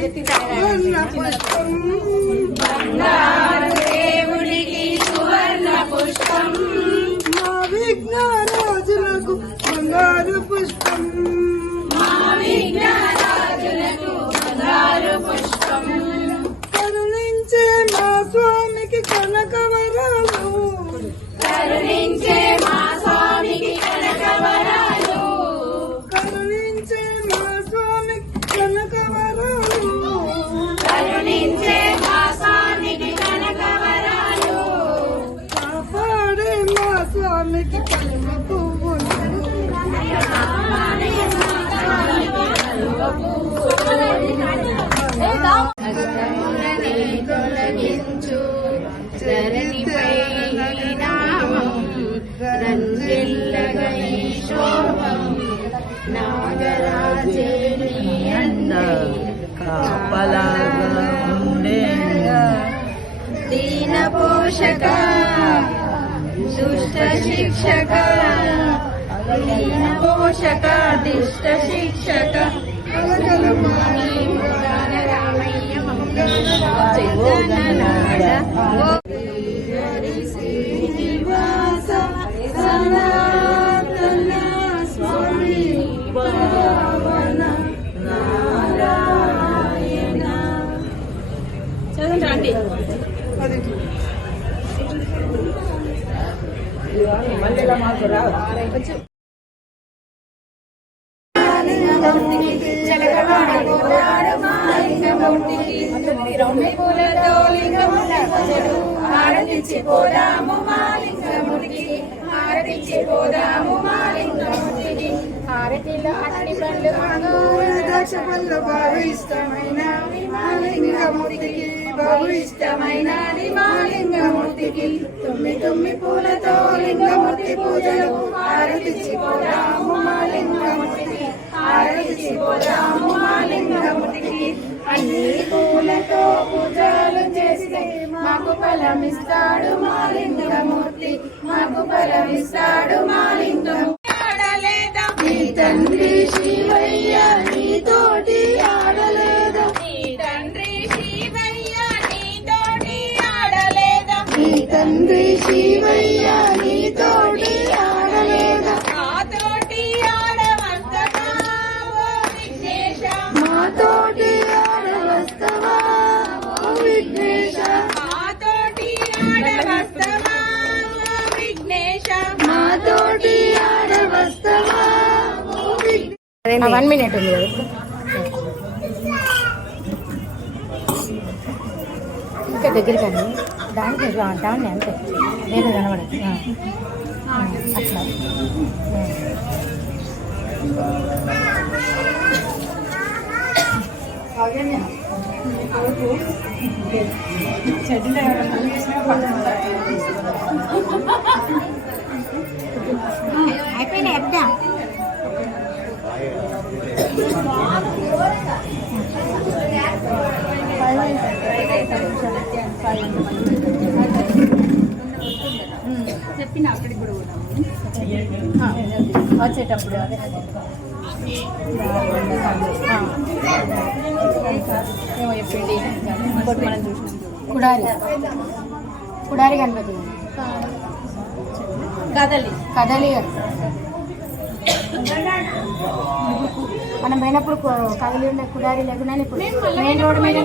సువర్ణ దేవుడికి సువర్ణ పుష్పం మా విఘ్నరాజులకు బంగారు పుష్పం. స్వామికి కలువ పువ్వులు తొలగించు ధరణిపై నామం రంజిల్లగై శోభం నాగరాజే కాపలాగా దీన పోషక దుష్ట శిక్షక దీన పోషక దుష్ట శిక్షక మాని హారతించి పోదాము మాలింగముడికి హారతించి పోదాము మాలింగముడికి హారతిలో అట్టి పండ్లు ద్రాక్ష పళ్ళు బాగా ఇష్టమైన మాలింగమూర్తికి ఇష్టమైన మాలింగమూర్తికి తుమ్మి తుమ్మి పూలతో లింగమూర్తి పూజలు హారతించి పోదాము మాలింగమూర్తికి హారతించి పోదాము మాలింగమూర్తికి అన్ని పూలతో పూజలు చేస్తే మాకు ఫలమిస్తాడు మాలింగమూర్తి మాకు ఫలమిస్తాడు మా తండ్రి నీతోటి ఆడలేదా మాతోటి ఆడవస్తవా? ఓ విఘ్నేశ. మాతోటి ఆడవస్తవా? ఓ విఘ్నేశ మాతోటి ఆడవస్తవా ఓ విఘ్నేశ మాతోటి ఆడవస్తవా ఓ విఘ్నేశ వన్ మినిట్ ఉంది ఇంకా దగ్గర కానీ దానికి దాన్ని అంతే. లేదు కనబడదు అట్లా ఆ, అట్లా. అయిపోయినాయి చెప్తా చెప్పిన అక్కడికి కూడా వచ్చేటప్పుడు అదే ఏమో చెప్పింది ఇంకోటి మనం చూసినాం కుడారి. కుడారి గణపతి. కదలి. కదలి. మనం పోయినప్పుడు ఉండే కుడారి లేకుండా ఇప్పుడు మెయిన్ రోడ్ మీద